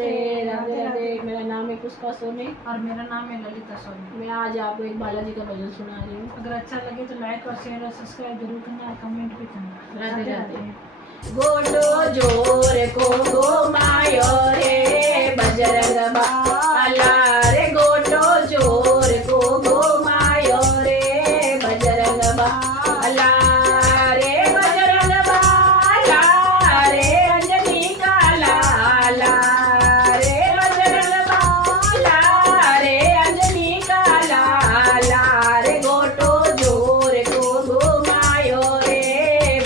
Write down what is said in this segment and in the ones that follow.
राधे राधे। मेरा नाम है पुष्पा सोनी और मेरा नाम है ललिता सोनी। मैं आज आपको एक बालाजी का भजन सुना रही हूँ। अगर अच्छा लगे तो लाइक और शेयर और सब्सक्राइब जरूर करना और कमेंट भी करना। राधे राधे। गोटो जोर को घुमायो रे बजरंग बाला रे, गोटो जोर को घुमायो रे बजरंग बाला रे, बजरंग बाला रे, अंजनी का लाला रे, बजरंग बाला रे, अंजनी का लाला रे, गोटो जोर को घुमायो रे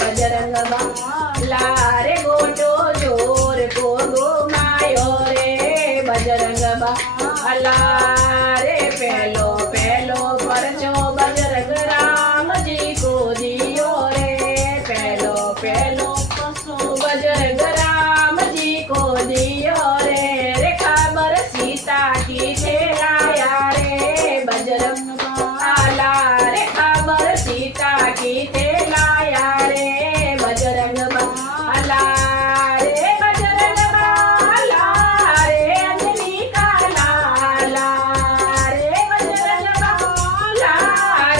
बजरंग बाला रे, गोटो जोर को घुमायो रे बजरंग बाला रे, पहलो पहलो परचो बजरंग राम जी को दियो रे, पहलो पहलो परचो बजरंग राम जी को दियो रे, रे खबर सीता की ठेराया रे बजरंग बाला रे, खबर सीता की ठेलाया रे बजरंग बाला रे, बजरंग बाला रे, अंजनी का लाला रे, बजरंग बाला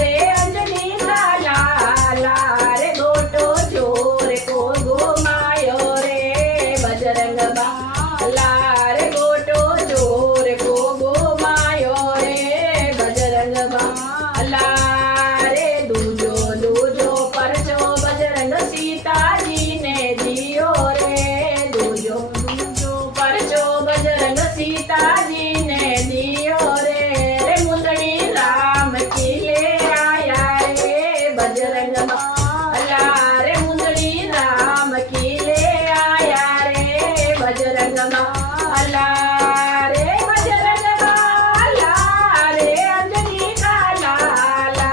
रे, अंजनी का लाला रे, गोटो जोर को घुमायो रे बजरंग बाला रे, गोटो जोर को घुमायो रे बजरंग बाला रे, दूजो दूजो परचो बजरंग सीता जी ने दियो रे, दूजो दूजो परचो बजरंग सीता जी ने दियो रे, रे मुंदड़ी राम की ले आया रे बजरंग बाला रे, मुंदड़ी राम की ले आया रे बजरंग बाला रे, बजरंग बाला रे, अंजनी का लाला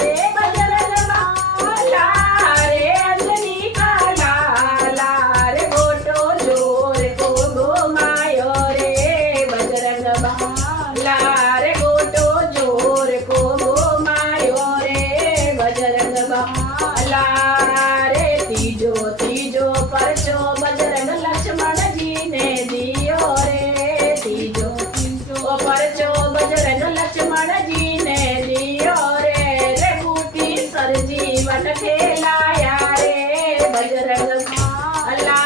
रे, बजरंग बाला रे, अंजनी का लाला रे, गोटो जोर को घुमायो रे बजरंग बाला रे, गोटो जोर को घुमायो रे बजरंग बाला रे, तीजो तीजो परचो बजरंग लक्ष्मण जी ने दियो रे, तीजो तीजो परचो बजरंग लक्ष्मण जी ने दियो रे, रे बूटी सर जीवन खेलाया रे बजरंग बाला